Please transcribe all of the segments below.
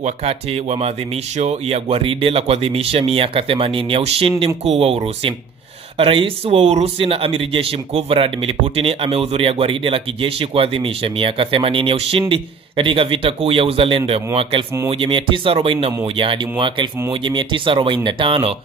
Wakati wa maadhimisho ya gwaride la kuadhimisha miaka 80 ya ushindi mkuu wa Urusi. Rais wa Urusi na amiri jeshi mkuu Vladimir Putin amehudhuria gwaride la kijeshi kuadhimisha miaka 80 ya ushindi katika vita kuu ya uzalendo ya mwaka 1941 hadi mwaka 1945.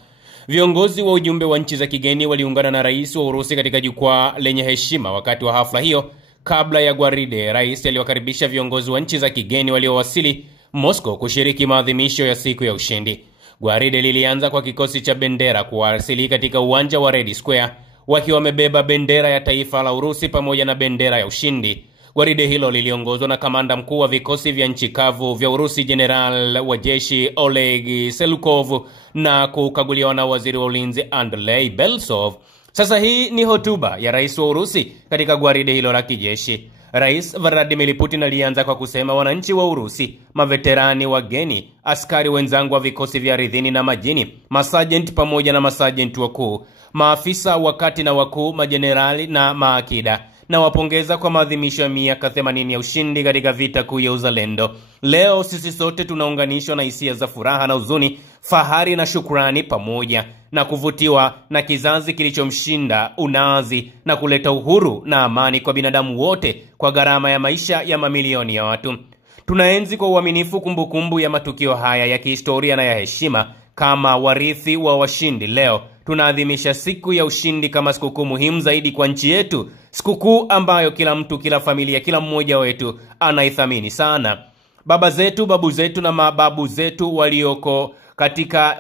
Viongozi wa ujumbe wa nchi za kigeni waliungana na rais wa Urusi katika jukwaa lenye heshima wakati wa hafla hiyo. Kabla ya gwaride, rais aliwakaribisha viongozi wa nchi za kigeni waliowasili Moscow kushiriki maadhimisho ya siku ya ushindi. Gwaride lilianza kwa kikosi cha bendera kuwasili katika uwanja wa Red Square wakiwa wamebeba bendera ya taifa la Urusi pamoja na bendera ya ushindi. Gwaride hilo liliongozwa na kamanda mkuu wa vikosi vya nchi kavu vya Urusi General wa jeshi Oleg Selukov na kukaguliwa na waziri wa ulinzi Andrei Beltsov. Sasa hii ni hotuba ya rais wa Urusi katika gwaride hilo la kijeshi. Rais Vladimir Putin alianza kwa kusema, wananchi wa Urusi, maveterani wageni, askari wenzangu wa vikosi vya ardhini na majini, masajenti pamoja na masajenti wakuu, maafisa wakati na wakuu, majenerali na maakida, na wapongeza kwa maadhimisho ya miaka 80 ya ushindi katika vita kuu ya uzalendo. Leo sisi sote tunaunganishwa na hisia za furaha na huzuni, fahari na shukrani, pamoja na kuvutiwa na kizazi kilichomshinda unazi na kuleta uhuru na amani kwa binadamu wote kwa gharama ya maisha ya mamilioni ya watu. Tunaenzi kwa uaminifu kumbukumbu ya matukio haya ya kihistoria na ya heshima. Kama warithi wa washindi, leo tunaadhimisha siku ya ushindi kama sikukuu muhimu zaidi kwa nchi yetu, sikukuu ambayo kila mtu, kila familia, kila mmoja wetu anaithamini sana. Baba zetu, babu zetu na mababu zetu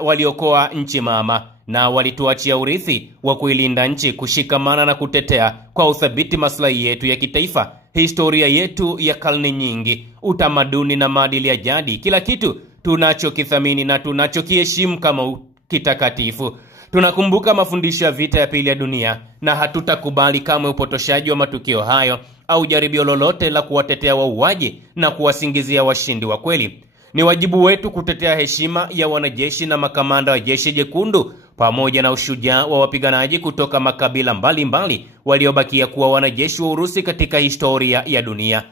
waliokoa nchi mama na walituachia urithi wa kuilinda nchi, kushikamana na kutetea kwa uthabiti maslahi yetu ya kitaifa, historia yetu ya karne nyingi, utamaduni na maadili ya jadi, kila kitu tunachokithamini na tunachokiheshimu kama kitakatifu. Tunakumbuka mafundisho ya vita ya pili ya dunia na hatutakubali kamwe upotoshaji wa matukio hayo au jaribio lolote la kuwatetea wauaji na kuwasingizia washindi wa kweli. Ni wajibu wetu kutetea heshima ya wanajeshi na makamanda wa jeshi jekundu pamoja na ushujaa wa wapiganaji kutoka makabila mbalimbali waliobakia kuwa wanajeshi wa Urusi katika historia ya dunia.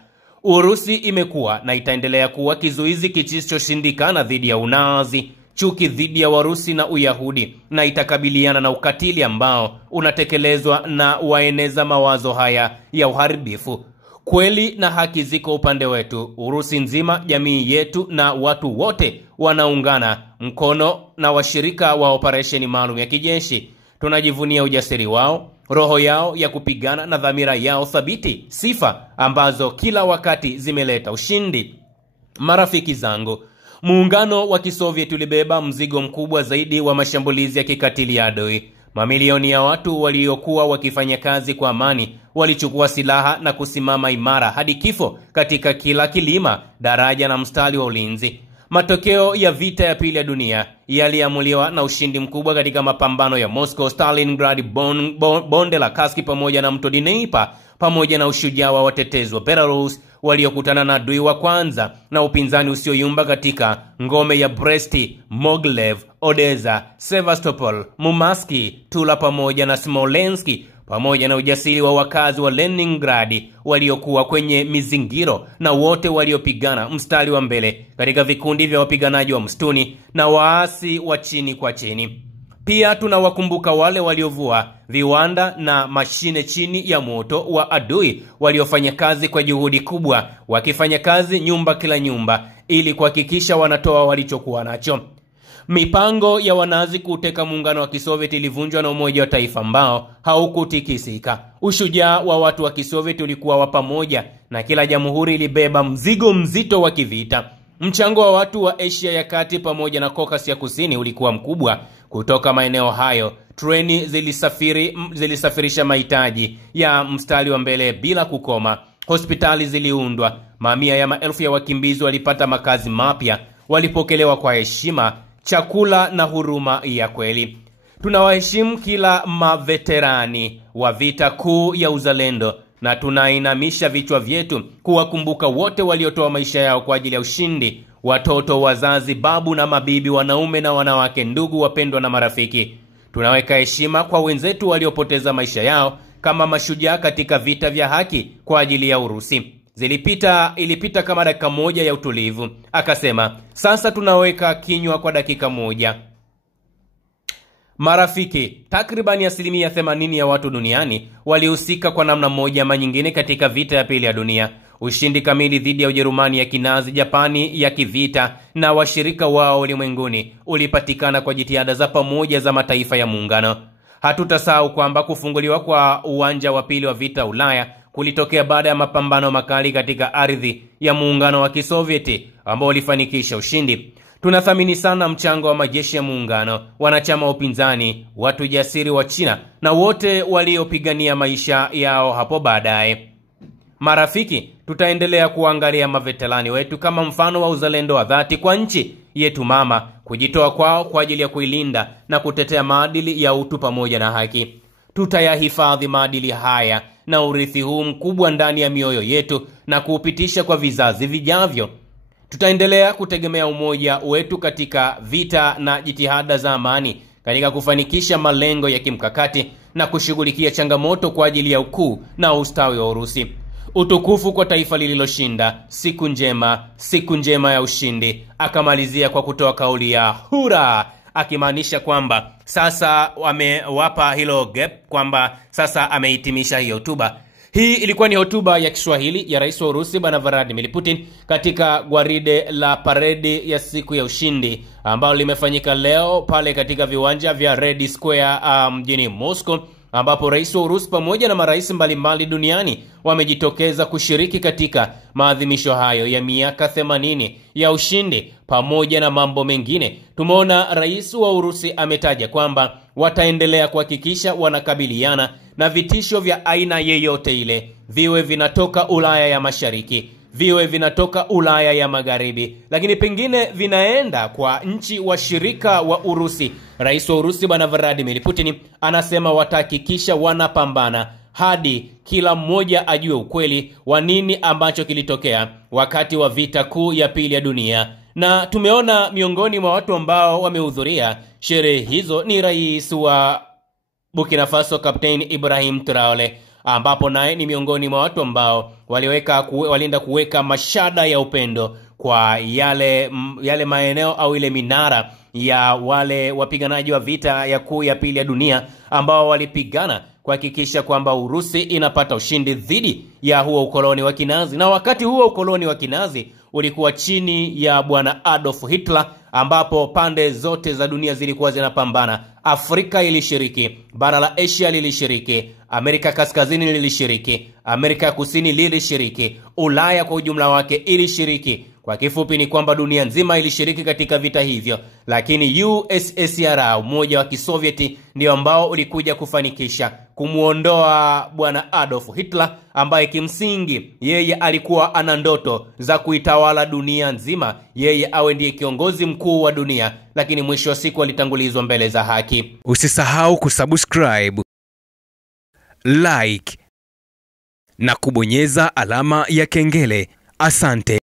Urusi imekuwa na itaendelea kuwa kizuizi kisichoshindikana dhidi ya unazi, chuki dhidi ya Warusi na Uyahudi, na itakabiliana na ukatili ambao unatekelezwa na waeneza mawazo haya ya uharibifu. Kweli na haki ziko upande wetu. Urusi nzima, jamii yetu na watu wote wanaungana mkono na washirika wa operesheni maalum ya kijeshi. Tunajivunia ujasiri wao, roho yao ya kupigana na dhamira yao thabiti, sifa ambazo kila wakati zimeleta ushindi. Marafiki zangu, muungano wa Kisovieti ulibeba mzigo mkubwa zaidi wa mashambulizi ya kikatili ya adui. Mamilioni ya watu waliokuwa wakifanya kazi kwa amani walichukua silaha na kusimama imara hadi kifo katika kila kilima, daraja na mstari wa ulinzi. Matokeo ya vita ya pili ya dunia yaliamuliwa na ushindi mkubwa katika mapambano ya Moscow, Stalingrad, bonde la Kursk pamoja na mto Dnieper, pamoja na ushujaa wa watetezi wa Belarus waliokutana na adui wa kwanza na upinzani usioyumba katika ngome ya Brest, Mogilev, Odessa, Sevastopol, Murmansk, Tula pamoja na Smolensk, pamoja na ujasiri wa wakazi wa Leningrad waliokuwa kwenye mizingiro na wote waliopigana mstari wa mbele katika vikundi vya wapiganaji wa msituni na waasi wa chini kwa chini. Pia tunawakumbuka wale waliovua viwanda na mashine chini ya moto wa adui waliofanya kazi kwa juhudi kubwa, wakifanya kazi nyumba kila nyumba ili kuhakikisha wanatoa walichokuwa nacho. Mipango ya wanazi kuteka muungano wa Kisovieti ilivunjwa na Umoja wa Taifa ambao haukutikisika. Ushujaa wa watu wa Kisovieti ulikuwa wa pamoja na kila jamhuri ilibeba mzigo mzito wa kivita. Mchango wa watu wa Asia ya Kati pamoja na Caucasus ya Kusini ulikuwa mkubwa. Kutoka maeneo hayo, treni zilisafirisha mahitaji ya mstari wa mbele bila kukoma. Hospitali ziliundwa, mamia ya maelfu ya wakimbizi walipata makazi mapya, walipokelewa kwa heshima, chakula na huruma ya kweli. Tunawaheshimu kila maveterani wa vita kuu ya uzalendo na tunainamisha vichwa vyetu kuwakumbuka wote waliotoa maisha yao kwa ajili ya ushindi. Watoto, wazazi, babu na mabibi, wanaume na wanawake, ndugu wapendwa na marafiki, tunaweka heshima kwa wenzetu waliopoteza maisha yao kama mashujaa katika vita vya haki kwa ajili ya Urusi. Ilipita kama dakika moja ya utulivu. Akasema, sasa tunaweka kinywa kwa dakika moja. Marafiki, takribani 80% ya watu duniani walihusika kwa namna moja ama nyingine katika vita ya pili ya dunia. Ushindi kamili dhidi ya Ujerumani ya Kinazi, Japani ya kivita na washirika wao ulimwenguni ulipatikana kwa jitihada za pamoja za mataifa ya muungano. Hatutasahau kwamba kufunguliwa kwa uwanja wa pili wa vita Ulaya kulitokea baada ya mapambano makali katika ardhi ya muungano wa Kisovieti ambao ulifanikisha ushindi. Tunathamini sana mchango wa majeshi ya muungano, wanachama wa upinzani, watu jasiri wa China na wote waliopigania maisha yao hapo baadaye. Marafiki, tutaendelea kuangalia maveterani wetu kama mfano wa uzalendo wa dhati kwa nchi yetu mama, kujitoa kwao kwa ajili ya kuilinda na kutetea maadili ya utu pamoja na haki. Tutayahifadhi maadili haya na urithi huu mkubwa ndani ya mioyo yetu na kuupitisha kwa vizazi vijavyo. Tutaendelea kutegemea umoja wetu katika vita na jitihada za amani katika kufanikisha malengo ya kimkakati na kushughulikia changamoto kwa ajili ya ukuu na ustawi wa Urusi. Utukufu kwa taifa lililoshinda, siku njema ya ushindi. Akamalizia kwa kutoa kauli ya hura, akimaanisha kwamba sasa wamewapa hilo gap, kwamba sasa amehitimisha hiyo hotuba. Hii ilikuwa ni hotuba ya Kiswahili ya Rais wa Urusi Bwana Vladimir Putin katika gwaride la paredi ya siku ya ushindi ambalo limefanyika leo pale katika viwanja vya Red Square mjini Moscow, ambapo Rais wa Urusi pamoja na marais mbalimbali duniani wamejitokeza kushiriki katika maadhimisho hayo ya miaka 80 ya ushindi. Pamoja na mambo mengine, tumeona Rais wa Urusi ametaja kwamba wataendelea kuhakikisha wanakabiliana na vitisho vya aina yeyote ile, viwe vinatoka Ulaya ya Mashariki, viwe vinatoka Ulaya ya Magharibi, lakini pengine vinaenda kwa nchi washirika wa Urusi. Rais wa Urusi Bwana Vladimir Putin anasema watahakikisha wanapambana hadi kila mmoja ajue ukweli wa nini ambacho kilitokea wakati wa vita kuu ya pili ya dunia. Na tumeona miongoni mwa watu ambao wamehudhuria sherehe hizo ni Rais wa Burkina Kapteni Ibrahim Traore, ambapo naye ni miongoni mwa watu ambao walienda kuweka mashada ya upendo kwa yale maeneo au ile minara ya wale wapiganaji wa vita ya kuu ya pili ya dunia ambao walipigana kuhakikisha kwamba Urusi inapata ushindi dhidi ya huo ukoloni wa Kinazi. Na wakati huo ukoloni wa Kinazi ulikuwa chini ya Bwana Adolf Hitler, ambapo pande zote za dunia zilikuwa zinapambana. Afrika ilishiriki, bara la Asia lilishiriki, Amerika Kaskazini lilishiriki, Amerika Kusini lilishiriki, Ulaya kwa ujumla wake ilishiriki. Kwa kifupi ni kwamba dunia nzima ilishiriki katika vita hivyo, lakini USSR, Umoja wa Kisovieti, ndio ambao ulikuja kufanikisha kumuondoa Bwana Adolf Hitler, ambaye kimsingi yeye alikuwa ana ndoto za kuitawala dunia nzima, yeye awe ndiye kiongozi mkuu wa dunia, lakini mwisho wa siku alitangulizwa mbele za haki. Usisahau kusubscribe, like na kubonyeza alama ya kengele. Asante.